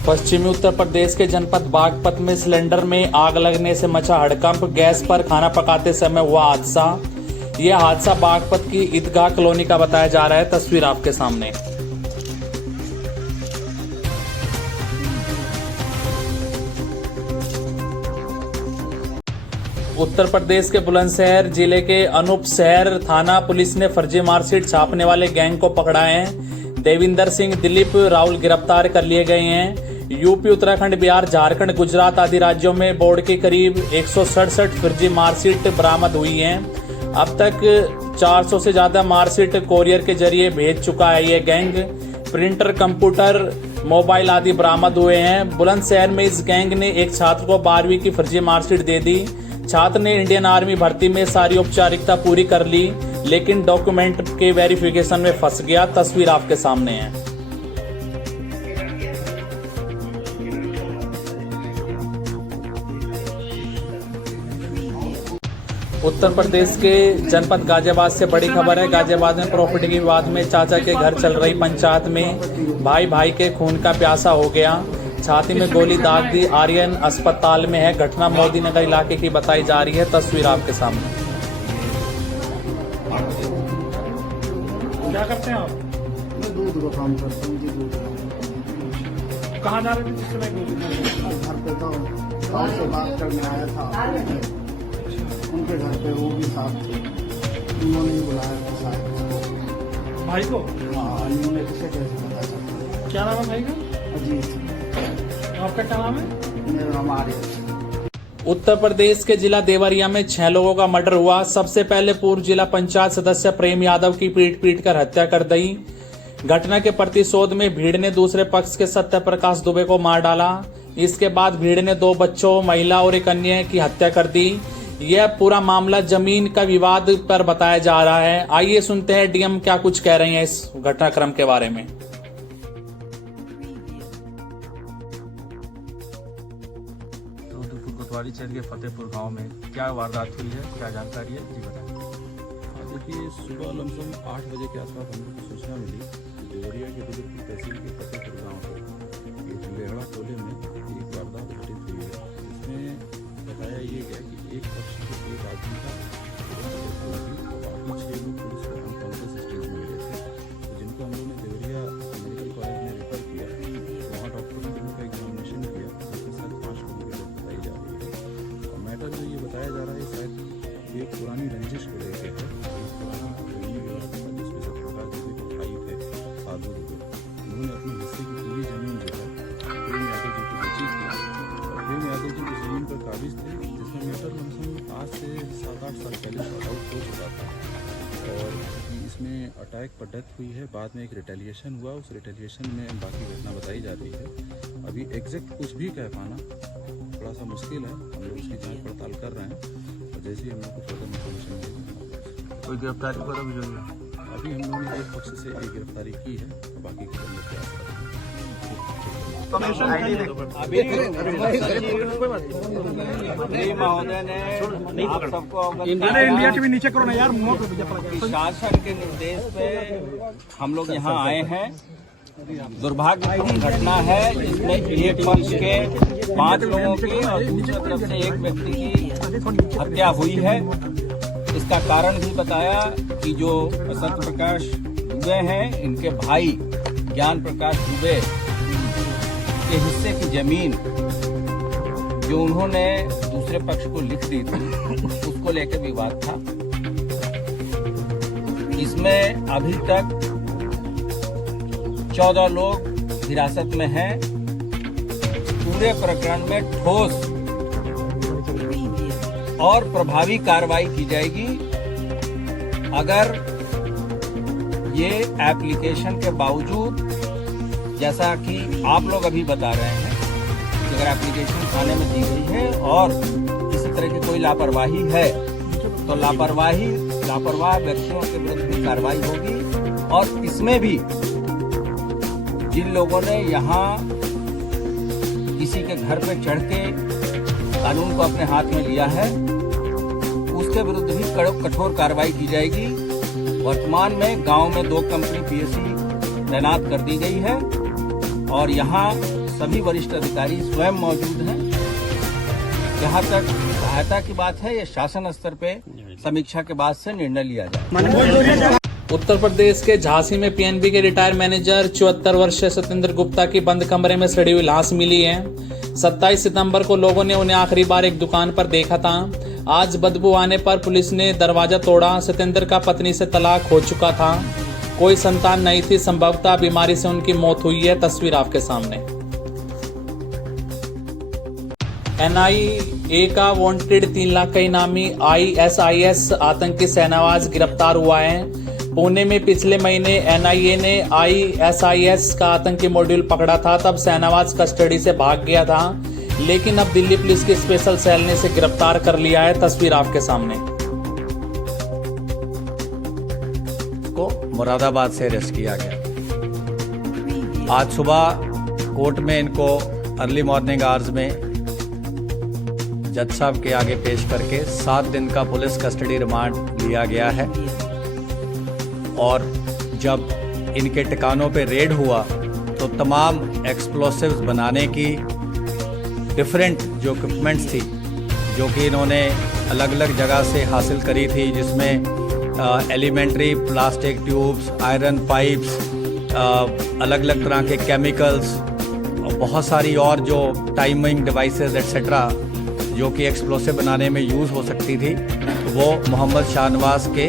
पश्चिमी उत्तर प्रदेश के जनपद बागपत में सिलेंडर में आग लगने से मचा हड़कंप। गैस पर खाना पकाते समय हुआ हादसा। यह हादसा बागपत की ईदगाह कॉलोनी का बताया जा रहा है। तस्वीर आपके सामने। उत्तर प्रदेश के बुलंदशहर जिले के अनूप शहर थाना पुलिस ने फर्जी मार्कशीट छापने वाले गैंग को पकड़ा है। देविंदर सिंह, दिलीप, राहुल गिरफ्तार कर लिए गए हैं। यूपी, उत्तराखंड, बिहार, झारखंड, गुजरात आदि राज्यों में बोर्ड की करीब 167 फर्जी मार्कशीट बरामद हुई हैं। अब तक 400 से ज्यादा मार्कशीट कोरियर के जरिए भेज चुका है ये गैंग। प्रिंटर, कंप्यूटर, मोबाइल आदि बरामद हुए हैं। बुलंदशहर में इस गैंग ने एक छात्र को 12वीं की फर्जी मार्कशीट दे दी। छात्र ने इंडियन आर्मी भर्ती में सारी औपचारिकता पूरी कर ली, लेकिन डॉक्यूमेंट के वेरिफिकेशन में फंस गया। तस्वीर आपके सामने है। उत्तर प्रदेश के जनपद गाजियाबाद से बड़ी खबर है। गाजियाबाद में प्रॉपर्टी के विवाद में चाचा के घर चल रही पंचायत में भाई भाई के खून का प्यासा हो गया। छाती में गोली दाग दी। आर्यन अस्पताल में है। घटना मोदी नगर इलाके की बताई जा रही है। तस्वीर आपके सामने। क्या करते हैं आप? मैं दूध का काम करता हूँ जी। दूध कहाँ जा रहे थे जिस समय घर पे था, गाँव से बात करने आया था। उनके घर पे वो भी साथ थे। उन्होंने ही बुलाया था शायद भाई को? हाँ, इन्होंने किसे कैसे पता चला? क्या नाम है भाई का? अजीत। आपका क्या नाम है? मेरा नाम आर्यन। उत्तर प्रदेश के जिला देवरिया में 6 लोगों का मर्डर हुआ। सबसे पहले पूर्व जिला पंचायत सदस्य प्रेम यादव की पीट कर हत्या कर दी। घटना के प्रतिशोध में भीड़ ने दूसरे पक्ष के सत्य प्रकाश दुबे को मार डाला। इसके बाद भीड़ ने 2 बच्चों, महिला और एक अन्य की हत्या कर दी। यह पूरा मामला जमीन का विवाद पर बताया जा रहा है। आइए सुनते हैं डीएम क्या कुछ कह रहे हैं इस घटनाक्रम के बारे में। कोतवाली शहर के फतेहपुर गांव में क्या वारदात हुई है, क्या जानकारी है, जी बताएं। देखिए, सुबह लमसम 8 बजे के आसपास हम लोग को सूचना मिली देवरिया के बुजुर्ग तहसील के फतेहपुर गाँव पर एक लेहड़ा टोले में एक वारदात घटित हुई है। इसमें बताया ये गया कि एक पक्ष के एक आदमी का बाकी 6 लोग पुलिस को अनकॉन्शियस स्टेज में मिले थे, तो जिनको हम लोग ने देवरिया मेडिकल कॉलेज में रेफर किया। वहाँ डॉक्टर ने उनका एग्जामिनेशन किया, जिसके साथ 5 लोगों की डेथ बताई जा रही है। और मैटर जो ये बताया जा रहा है शायद एक पुरानी रंजिश को लेकर है। एक पुराना जमीनी विवाद था जिसमें सत्रप्रकाश दुबे के भाई थे साधु दुबे। उन्होंने अपने हिस्से की पूरी जमीन जो है प्रेम यादव जी को बेची थी और प्रेम यादव जी उस जमीन पर काबिज थे, जिसमें मैटर लमसम आज से 7-8 साल पहले सॉर्ट आउट हो चुका था। और इसमें अटैक पर डेथ हुई है। बाद में एक रिटेलिएशन हुआ, उस रिटेलिएशन में बाकी घटना बताई जा रही है। अभी एग्जैक्ट कुछ भी कह पाना थोड़ा सा मुश्किल है। हम लोग उसकी जांच पड़ताल कर रहे हैं और जैसे ही हम लोग को फर्दर इन्फॉर्मेशन मिलेगी। कोई गिरफ्तारी पर अभी जो है अभी हम लोगों ने एक पक्ष से एक गिरफ्तारी की है, बाकी के हम लोग प्रयास कर रहे हैं। महोदय ने आप सबको इंडिया टीवी नीचे करो ना यार। शासन के निर्देश पे हम लोग यहाँ आए हैं। दुर्भाग्यपूर्ण घटना है जिसमें एक पक्ष के 5 लोगों की और दूसरी तरफ से एक व्यक्ति की हत्या हुई है। इसका कारण भी बताया कि जो सत्य प्रकाश दुबे हैं, इनके भाई ज्ञान प्रकाश दुबे के हिस्से की जमीन जो उन्होंने दूसरे पक्ष को लिख दी थी, उसको लेकर विवाद था। इसमें अभी तक 14 लोग हिरासत में हैं। पूरे प्रकरण में ठोस और प्रभावी कार्रवाई की जाएगी। अगर ये एप्लीकेशन के बावजूद, जैसा कि आप लोग अभी बता रहे हैं कि अगर एप्लीकेशन थाने में दी गई है और किसी तरह की कोई लापरवाही है, तो लापरवाह व्यक्तियों के विरुद्ध भी कार्रवाई होगी। और इसमें भी जिन लोगों ने यहाँ किसी के घर पे चढ़ के कानून को अपने हाथ में लिया है, उसके विरुद्ध भी कठोर कार्रवाई की जाएगी। वर्तमान में गांव में 2 कंपनी पीएससी तैनात कर दी गई है और यहाँ सभी वरिष्ठ अधिकारी स्वयं मौजूद हैं। जहां तक सहायता की बात है, ये शासन स्तर पे समीक्षा के बाद से निर्णय लिया जाए। उत्तर प्रदेश के झांसी में पीएनबी के रिटायर मैनेजर 74 वर्षीय सत्येंद्र गुप्ता की बंद कमरे में सड़ी हुई लाश मिली है। 27 सितंबर को लोगों ने उन्हें आखिरी बार एक दुकान पर देखा था। आज बदबू आने पर पुलिस ने दरवाजा तोड़ा। सत्येंद्र का पत्नी से तलाक हो चुका था, कोई संतान नहीं थी, संभवतः बीमारी से उनकी मौत हुई है। तस्वीर आपके सामने। एनआईए का वांटेड 3 लाख का इनामी ISIS आतंकी शहनवाज गिरफ्तार हुआ है। पुणे में पिछले महीने एनआईए ने ISIS का आतंकी मॉड्यूल पकड़ा था, तब शहनवाज कस्टडी से भाग गया था, लेकिन अब दिल्ली पुलिस की स्पेशल सेल ने इसे गिरफ्तार कर लिया है। तस्वीर आपके सामने। को मुरादाबाद से अरेस्ट किया गया। आज सुबह कोर्ट में इनको अर्ली मॉर्निंग आवर्स में जज साहब के आगे पेश करके 7 दिन का पुलिस कस्टडी रिमांड लिया गया है। और जब इनके ठिकानों पे रेड हुआ तो तमाम एक्सप्लोसिव्स बनाने की डिफरेंट जो इक्विपमेंट्स थी, जो कि इन्होंने अलग अलग जगह से हासिल करी थी, जिसमें elementary plastic tubes, iron pipes, अलग अलग तरह के केमिकल्स, बहुत सारी और जो टाइमिंग डिवाइसेस एट्सेट्रा जो कि एक्सप्लोसिव बनाने में यूज़ हो सकती थी, वो मोहम्मद शाहनवाज के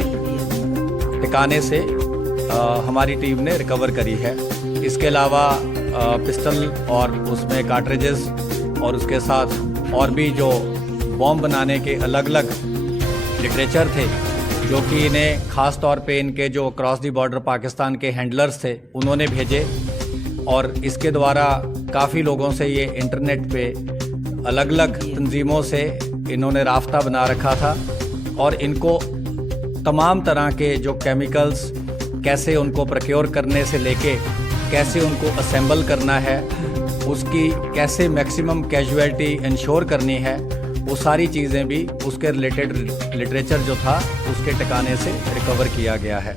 ठिकाने से हमारी टीम ने रिकवर करी है। इसके अलावा पिस्टल और उसमें कार्ट्रिजेस और उसके साथ और भी जो बॉम्ब बनाने के अलग अलग लिटरेचर थे, जो कि इन्हें ख़ास तौर पे इनके जो क्रॉस दी बॉर्डर पाकिस्तान के हैंडलर्स थे उन्होंने भेजे। और इसके द्वारा काफ़ी लोगों से ये इंटरनेट पे अलग अलग तंजीमों से इन्होंने राफ्ता बना रखा था, और इनको तमाम तरह के जो केमिकल्स कैसे उनको प्रोक्योर करने से लेके कैसे उनको असेंबल करना है, उसकी कैसे मैक्सिमम कैजुअलिटी इंश्योर करनी है, वो सारी चीज़ें भी उसके रिलेटेड लिटरेचर जो था उसके ठिकाने से रिकवर किया गया है।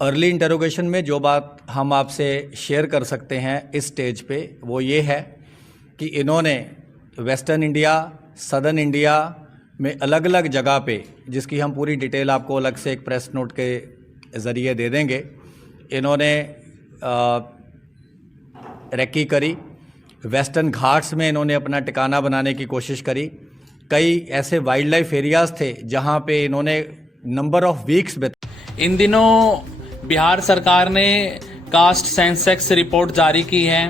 अर्ली इंटरोगेशन में जो बात हम आपसे शेयर कर सकते हैं इस स्टेज पे वो ये है कि इन्होंने वेस्टर्न इंडिया, सदर्न इंडिया में अलग अलग जगह पे, जिसकी हम पूरी डिटेल आपको अलग से एक प्रेस नोट के ज़रिए दे देंगे, इन्होंने रेकी करी। वेस्टर्न घाट्स में इन्होंने अपना ठिकाना बनाने की कोशिश करी। कई ऐसे वाइल्ड लाइफ एरियाज़ थे जहाँ पे इन्होंने नंबर ऑफ वीक्स इन दिनों बिहार सरकार ने कास्ट सेंसेक्स रिपोर्ट जारी की है।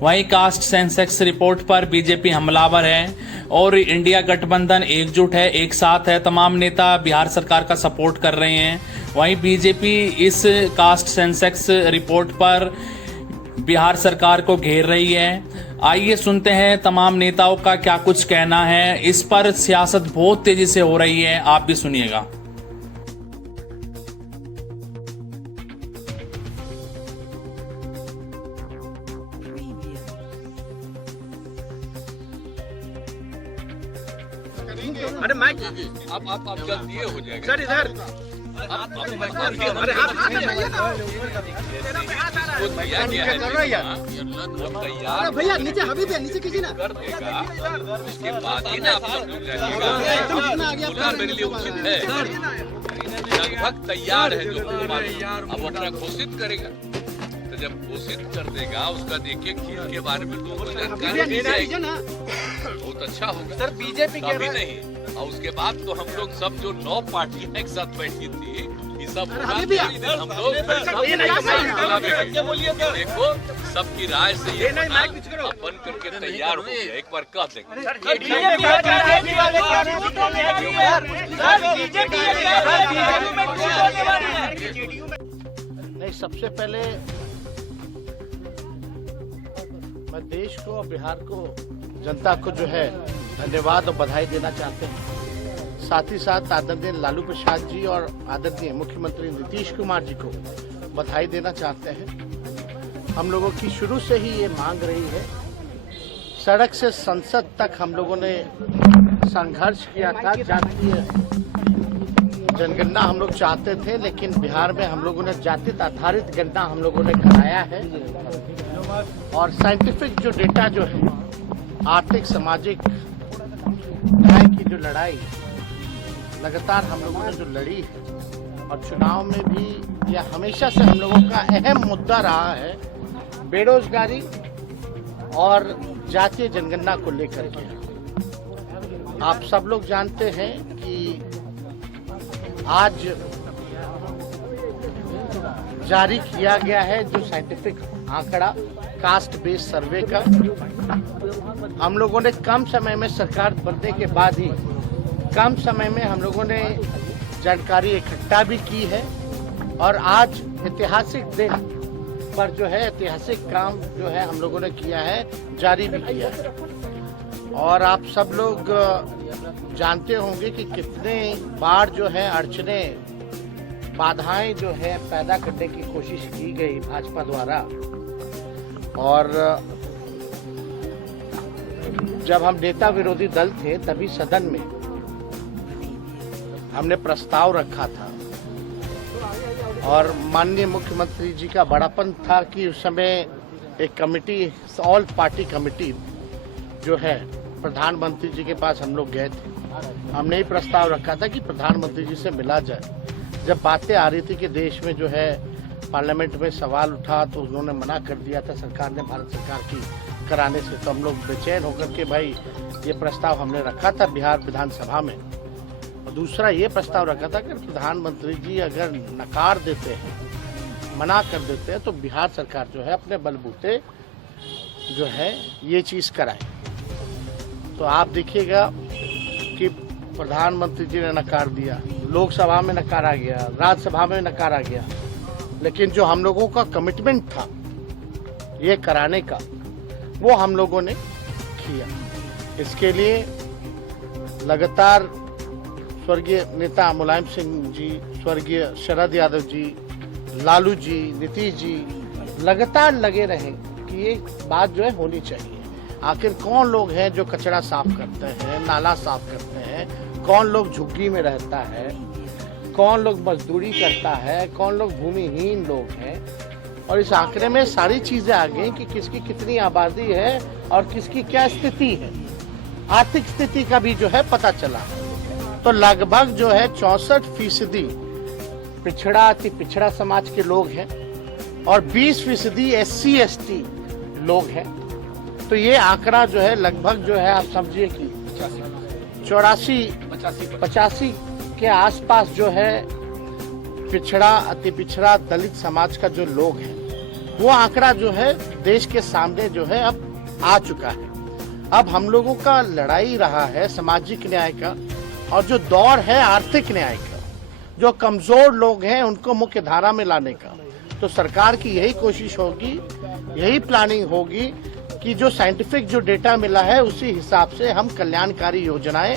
वहीं कास्ट सेंसेक्स रिपोर्ट पर बीजेपी हमलावर है और इंडिया गठबंधन एकजुट है, एक साथ है। तमाम नेता बिहार सरकार का सपोर्ट कर रहे हैं। वहीं बीजेपी इस कास्ट सेंसेक्स रिपोर्ट पर बिहार सरकार को घेर रही है। आइए सुनते हैं तमाम नेताओं का क्या कुछ कहना है। इस पर सियासत बहुत तेजी से हो रही है, आप भी सुनिएगा। अरे माइक आप जल्दी हो जाएगा सर इधर। अरे हाथ तैयार भैया नीचे हबी पे नीचे कीजिए ना। कर देगा, उसके बाद ही ना आप लोग जानिएगा। मेरे लिए उचित है, लगभग तैयार है जो अब अपना घोषित करेगा। तो जब घोषित कर देगा उसका देखिए खेल के बारे में लोगों को जानकारी दी जाएगी, बहुत अच्छा होगा। सर बीजेपी के अभी नहीं, और उसके बाद तो हम लोग सब जो 9 पार्टियां एक साथ बैठी थी, ये सब हम लोग देखो सबकी राय से ये बन करके तैयार हो गया। एक बार कह देंगे नहीं, सबसे पहले मैं देश को और बिहार को, जनता को जो है धन्यवाद और बधाई देना चाहते हैं। साथ ही साथ आदरणीय लालू प्रसाद जी और आदरणीय मुख्यमंत्री नीतीश कुमार जी को बधाई देना चाहते हैं। हम लोगों की शुरू से ही ये मांग रही है, सड़क से संसद तक हम लोगों ने संघर्ष किया था। जातीय जनगणना हम लोग चाहते थे, लेकिन बिहार में हम लोगों ने जाति आधारित गणना हम लोगों ने कराया है। और साइंटिफिक जो डेटा जो है, आर्थिक सामाजिक न्याय की जो लड़ाई लगातार हम लोगों ने जो लड़ी है, और चुनाव में भी यह हमेशा से हम लोगों का अहम मुद्दा रहा है, बेरोजगारी और जातीय जनगणना को लेकर के। आप सब लोग जानते हैं कि आज जारी किया गया है जो साइंटिफिक आंकड़ा कास्ट बेस्ड सर्वे का। हम लोगों ने कम समय में सरकार बनने के बाद ही कम समय में हम लोगों ने जानकारी इकट्ठा भी की है, और आज ऐतिहासिक दिन पर जो है ऐतिहासिक काम जो है हम लोगों ने किया है, जारी भी किया है। और आप सब लोग जानते होंगे कि कितने बार जो है अड़चने बाधाएं जो है पैदा करने की कोशिश की गई भाजपा द्वारा। और जब हम नेता विरोधी दल थे तभी सदन में हमने प्रस्ताव रखा था, और माननीय मुख्यमंत्री जी का बड़ापन था कि उस समय एक कमेटी, ऑल पार्टी कमेटी जो है, प्रधानमंत्री जी के पास हम लोग गए थे। हमने ही प्रस्ताव रखा था कि प्रधानमंत्री जी से मिला जाए। जब बातें आ रही थी कि देश में जो है पार्लियामेंट में सवाल उठा तो उन्होंने मना कर दिया था सरकार ने, भारत सरकार की कराने से। तो हम लोग बेचैन होकर के भाई ये प्रस्ताव हमने रखा था बिहार विधानसभा में। और दूसरा ये प्रस्ताव रखा था कि प्रधानमंत्री जी अगर नकार देते हैं, मना कर देते हैं, तो बिहार सरकार जो है अपने बलबूते जो है ये चीज कराए। तो आप देखिएगा कि प्रधानमंत्री जी ने नकार दिया, लोकसभा में नकारा गया, राज्यसभा में नकारा गया, लेकिन जो हम लोगों का कमिटमेंट था ये कराने का, वो हम लोगों ने किया। इसके लिए लगातार स्वर्गीय नेता मुलायम सिंह जी, स्वर्गीय शरद यादव जी, लालू जी, नीतीश जी लगातार लगे रहे कि ये बात जो है होनी चाहिए। आखिर कौन लोग हैं जो कचरा साफ करते हैं, नाला साफ करते हैं, कौन लोग झुग्गी में रहता है, कौन लोग मजदूरी करता है, कौन लोग भूमिहीन लोग हैं। और इस आंकड़े में सारी चीजें आ गई कि किसकी कितनी आबादी है और किसकी क्या स्थिति है, आर्थिक स्थिति का भी जो है पता चला। तो लगभग जो है 64% पिछड़ा अति पिछड़ा समाज के लोग हैं और 20% SC ST लोग हैं। तो ये आंकड़ा जो है लगभग जो है आप समझिए कि 85 के आसपास जो है पिछड़ा अति पिछड़ा दलित समाज का जो लोग हैं, वो आंकड़ा जो है देश के सामने जो है अब आ चुका है। अब हम लोगों का लड़ाई रहा है सामाजिक न्याय का, और जो दौर है आर्थिक न्याय का, जो कमजोर लोग हैं उनको मुख्य धारा में लाने का। तो सरकार की यही कोशिश होगी, यही प्लानिंग होगी कि जो साइंटिफिक जो डेटा मिला है उसी हिसाब से हम कल्याणकारी योजनाएं,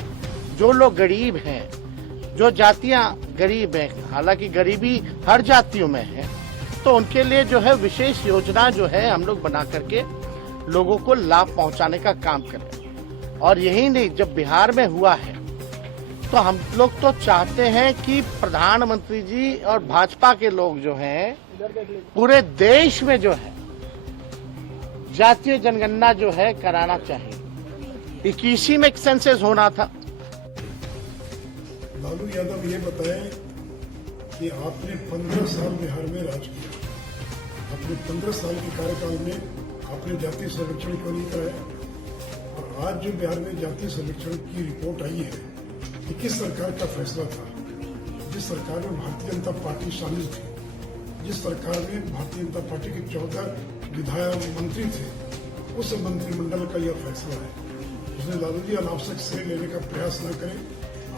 जो लोग गरीब हैं, जो जातियां गरीब हैं, हालांकि गरीबी हर जातियों में है, तो उनके लिए जो है विशेष योजना जो है हम लोग बना करके लोगों को लाभ पहुंचाने का काम करें। और यही नहीं, जब बिहार में हुआ है तो हम लोग तो चाहते हैं कि प्रधानमंत्री जी और भाजपा के लोग जो हैं पूरे देश में जो है जातीय जनगणना जो है कराना चाहिए। 21 में सेंसस होना था। लालू यादव ये बताएं कि आपने 15 साल बिहार में राज किया, अपने 15 साल के कार्यकाल में आपने जातीय सर्वेक्षण क्यों नहीं कराया? और आज जो बिहार में जातीय सर्वेक्षण की रिपोर्ट आई है कि किस सरकार का फैसला था, जिस सरकार में भारतीय जनता पार्टी शामिल थी, जिस सरकार में भारतीय जनता पार्टी के 14 विधायक मंत्री थे, उस मंत्रिमंडल का यह फैसला है। उसने लालू जी अनावश्यक श्रेय लेने का प्रयास न करें।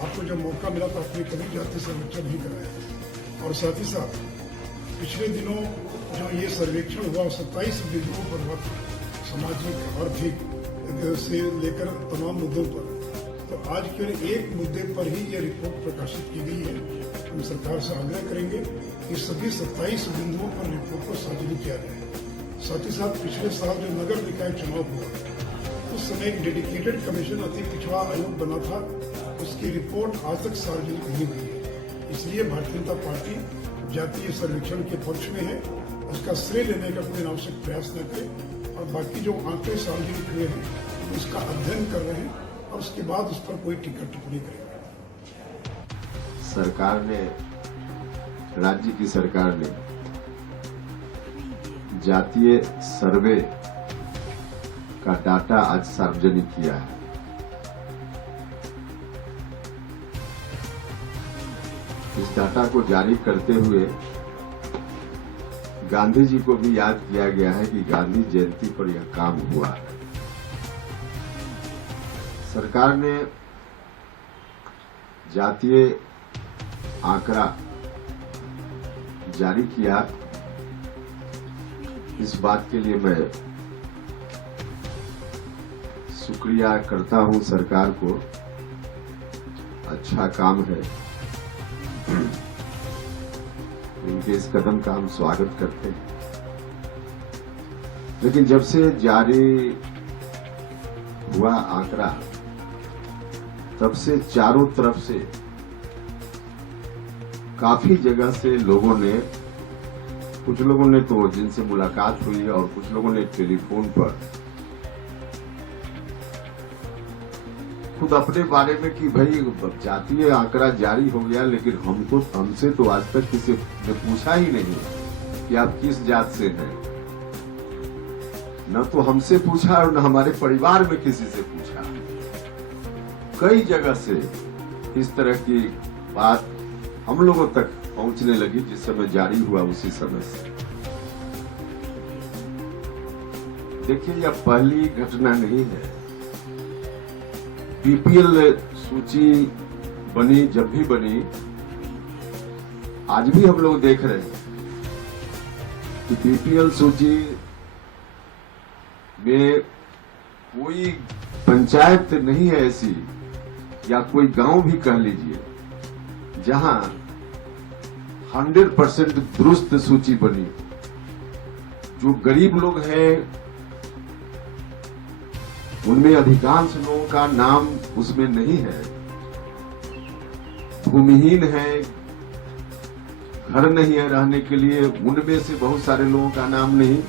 आपको जब मौका मिला तो आपने कभी जातीय सर्वेक्षण नहीं कराया। और साथ ही साथ पिछले दिनों जो ये सर्वेक्षण हुआ 27 बिंदुओं पर हुआ, सामाजिक आर्थिक से लेकर तमाम मुद्दों पर, तो आज केवल एक मुद्दे पर ही ये रिपोर्ट प्रकाशित की गई है। हम सरकार से आग्रह करेंगे कि सभी 27 बिंदुओं पर रिपोर्ट को सार्वजनिक किया जाए। साथ ही साथ पिछले साल जो नगर निकाय चुनाव हुआ, उस समय एक डेडिकेटेड कमीशन अति पिछड़ा आयोग बना था, उसकी रिपोर्ट आज तक सार्वजनिक नहीं हुई है। इसलिए भारतीय जनता पार्टी जातीय सर्वेक्षण के पक्ष में है। उसका श्रेय लेने का कोई अनावश्यक प्रयास न करें और बाकी जो आंकड़े सार्वजनिक हुए हैं उसका अध्ययन कर रहे हैं और उसके बाद उस पर कोई टीका टिप्पणी करेंगे। सरकार ने, राज्य की सरकार ने जातीय सर्वे का डाटा आज सार्वजनिक किया है। इस डाटा को जारी करते हुए गांधी जी को भी याद किया गया है कि गांधी जयंती पर यह काम हुआ है। सरकार ने जातीय आंकड़ा जारी किया, इस बात के लिए मैं शुक्रिया करता हूं सरकार को। अच्छा काम है, इनके इस कदम का हम स्वागत करते हैं। लेकिन जब से जारी हुआ आंकड़ा, तब से चारों तरफ से काफी जगह से लोगों ने, कुछ लोगों ने तो जिनसे मुलाकात हुई और कुछ लोगों ने टेलीफोन पर खुद अपने बारे में कि भाई जातीय आंकड़ा जारी हो गया, लेकिन हमसे तो आज तक किसी ने पूछा ही नहीं कि आप किस जात से हैं। न तो हमसे पूछा और न हमारे परिवार में किसी से पूछा। कई जगह से इस तरह की बात हम लोगों तक पहुंचने लगी जिस समय जारी हुआ उसी समय से। देखिए, यह पहली घटना नहीं है। बीपीएल सूची बनी, जब भी बनी, आज भी हम लोग देख रहे हैं कि बीपीएल सूची में कोई पंचायत नहीं है ऐसी, या कोई गांव भी कह लीजिए, जहां 100% दुरुस्त सूची बनी। जो गरीब लोग हैं उनमें अधिकांश लोगों का नाम उसमें नहीं है, भूमिहीन है, घर नहीं है रहने के लिए, उनमें से बहुत सारे लोगों का नाम नहीं,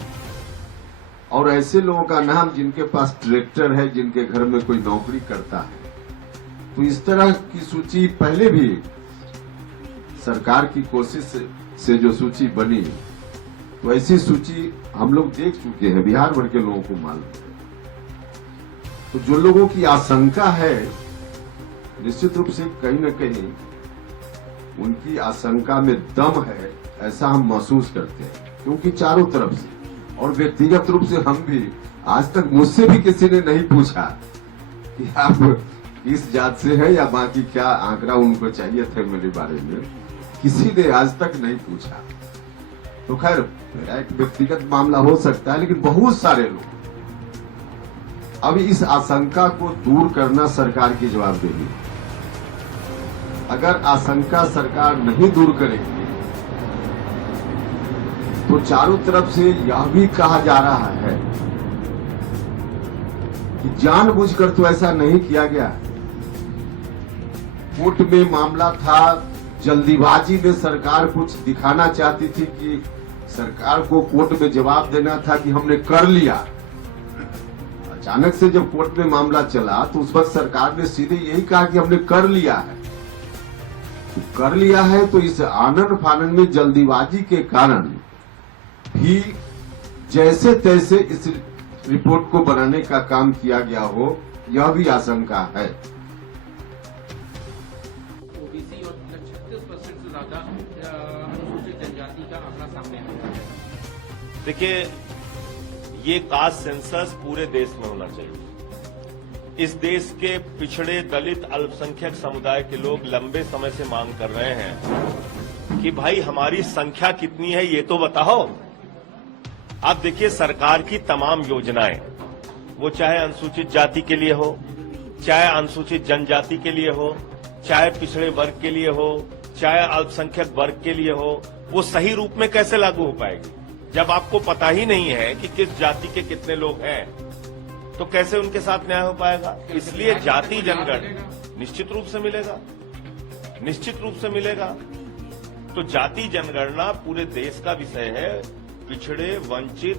और ऐसे लोगों का नाम जिनके पास ट्रैक्टर है, जिनके घर में कोई नौकरी करता है। तो इस तरह की सूची पहले भी सरकार की कोशिश से जो सूची बनी, तो ऐसी सूची हम लोग देख चुके हैं, बिहार भर के लोगों को मालूम है। तो जो लोगों की आशंका है, निश्चित रूप से कहीं न कहीं उनकी आशंका में दम है, ऐसा हम महसूस करते हैं। क्योंकि चारों तरफ से, और व्यक्तिगत रूप से हम भी, आज तक मुझसे भी किसी ने नहीं पूछा कि आप किस जात से है या बाकी क्या आंकड़ा उनको चाहिए थे मेरे बारे में, किसी ने आज तक नहीं पूछा। तो खैर, मेरा एक व्यक्तिगत मामला हो सकता है, लेकिन बहुत सारे लोग, अब इस आशंका को दूर करना सरकार की जवाबदेही है। अगर आशंका सरकार नहीं दूर करेगी तो चारों तरफ से यह भी कहा जा रहा है कि जानबूझकर तो ऐसा नहीं किया गया। कोर्ट में मामला था, जल्दीबाजी में सरकार कुछ दिखाना चाहती थी कि सरकार को कोर्ट में जवाब देना था कि हमने कर लिया। अचानक से जब कोर्ट में मामला चला तो उस वक्त सरकार ने सीधे यही कहा कि हमने कर लिया है। तो कर लिया है तो इस आनन फानन में जल्दीबाजी के कारण भी जैसे तैसे इस रिपोर्ट को बनाने का काम किया गया हो, यह भी आशंका है। ओबीसी और 36% से ज्यादा अनुसूचित जनजाति का आंकड़ा सामने आया है। देखिए, ये कास्ट सेंसस पूरे देश में होना चाहिए। इस देश के पिछड़े, दलित, अल्पसंख्यक समुदाय के लोग लंबे समय से मांग कर रहे हैं कि भाई हमारी संख्या कितनी है ये तो बताओ। आप देखिए, सरकार की तमाम योजनाएं, वो चाहे अनुसूचित जाति के लिए हो, चाहे अनुसूचित जनजाति के लिए हो, चाहे पिछड़े वर्ग के लिए हो, चाहे अल्पसंख्यक वर्ग के लिए हो, वो सही रूप में कैसे लागू हो पाएगी जब आपको पता ही नहीं है कि किस जाति के कितने लोग हैं? तो कैसे उनके साथ न्याय हो पाएगा? इसलिए जाति जनगणना निश्चित रूप से मिलेगा, निश्चित रूप से मिलेगा। तो जाति जनगणना पूरे देश का विषय है, पिछड़े वंचित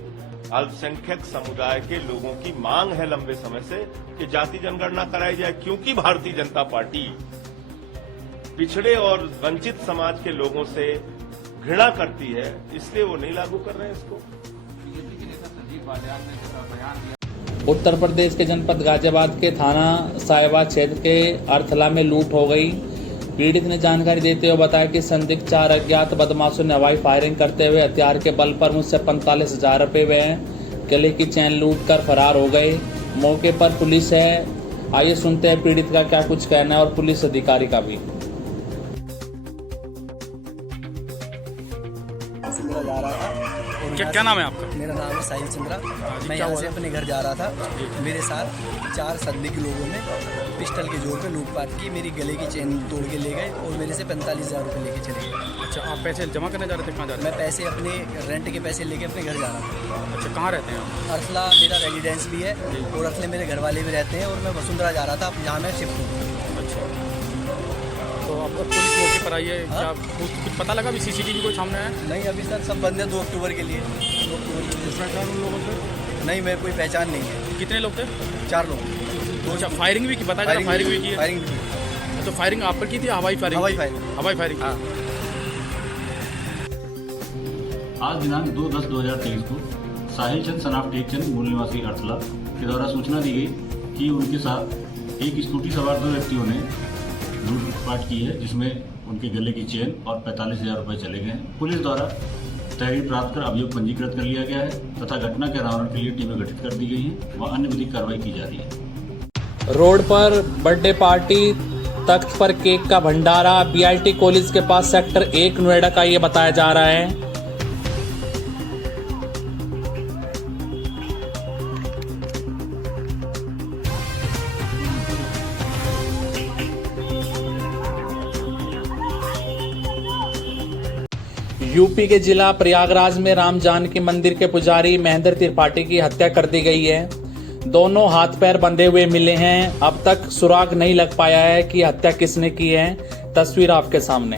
अल्पसंख्यक समुदाय के लोगों की मांग है लंबे समय से कि जाति जनगणना कराई जाए, क्योंकि भारतीय जनता पार्टी पिछड़े और वंचित समाज के लोगों से घृणा करती है, इसलिए वो नहीं लागू कर रहे हैं इसको। बीजेपी के नेता संजीव बालियान ने बयान दिया। उत्तर प्रदेश के जनपद गाजियाबाद के थाना साहिबाद क्षेत्र के अर्थला में लूट हो गई। पीड़ित ने जानकारी देते हुए बताया कि संदिग्ध 4 अज्ञात बदमाशों ने हवाई फायरिंग करते हुए हथियार के बल पर मुझसे 45,000 रुपये व गले की चैन लूट कर फरार हो गए। मौके पर पुलिस है। आइए सुनते हैं पीड़ित का क्या कुछ कहना है और पुलिस अधिकारी का भी। जा रहा था और क्या नाम है आपका? मेरा नाम है साहिल चंद्रा। मैं यहाँ से अपने घर जा रहा था। मेरे साथ 4 संदिग्ध लोगों ने पिस्टल के जोर पे लूटपाट की, मेरी गले की चेन तोड़ के ले गए और मेरे से 45,000 रुपये लेके चले गए। अच्छा, आप पैसे जमा करने जा रहे थे? कहाँ जा रहे थे? मैं पैसे अपने रेंट के पैसे लेके अपने घर जा रहा था। अच्छा, कहाँ रहते हैं आप? अर्थला मेरा रेजिडेंस भी है और अर्थले मेरे घर वाले भी रहते हैं और मैं वसुंधरा जा रहा था, अब यहाँ मैं शिफ्ट हूँ। अच्छा, तो आपको पुलिस मौके पर आई है? क्या कुछ पता लगा भी? CCTV कोई सामने है? नहीं, अभी तक सब बंद है 2 अक्टूबर के लिए। 2 अक्टूबर के लिए पहचान उन लोगों से? नहीं, मेरे कोई पहचान नहीं है। कितने लोग थे? 4 लोग। अच्छा, फायरिंग भी की? बता जरा, फायरिंग भी की है? फायरिंग भी की। तो फायरिंग आप पर की थी? हवाई फायरिंग? हवाई फायरिंग। हवाई फायरिंग। हाँ। आज दिनांक 2/10/2023 को साहिल चंद सनाफ टेकचंद मूल निवासी अर्थला के द्वारा सूचना दी गई कि उनके साथ एक स्कूटी सवार 2 व्यक्तियों ने लूटपाट की है, जिसमें उनके गले की चेन और 45,000 रुपये चले गए हैं। पुलिस द्वारा तहरीर प्राप्त कर अभियोग पंजीकृत कर लिया गया है तथा घटना के अनावरण के लिए टीमें गठित कर दी गई हैं व अन्य विधिक कार्रवाई की जा रही है। रोड पर बर्थडे पार्टी, तख्त पर केक का भंडारा। BIT कॉलेज के पास सेक्टर 1 नोएडा का ये बताया जा रहा है। यूपी के जिला प्रयागराज में राम जानकी मंदिर के पुजारी महेंद्र त्रिपाठी की हत्या कर दी गई है। दोनों हाथ पैर बंधे हुए मिले हैं। अब तक सुराग नहीं लग पाया है कि हत्या किसने की है। तस्वीर आपके सामने।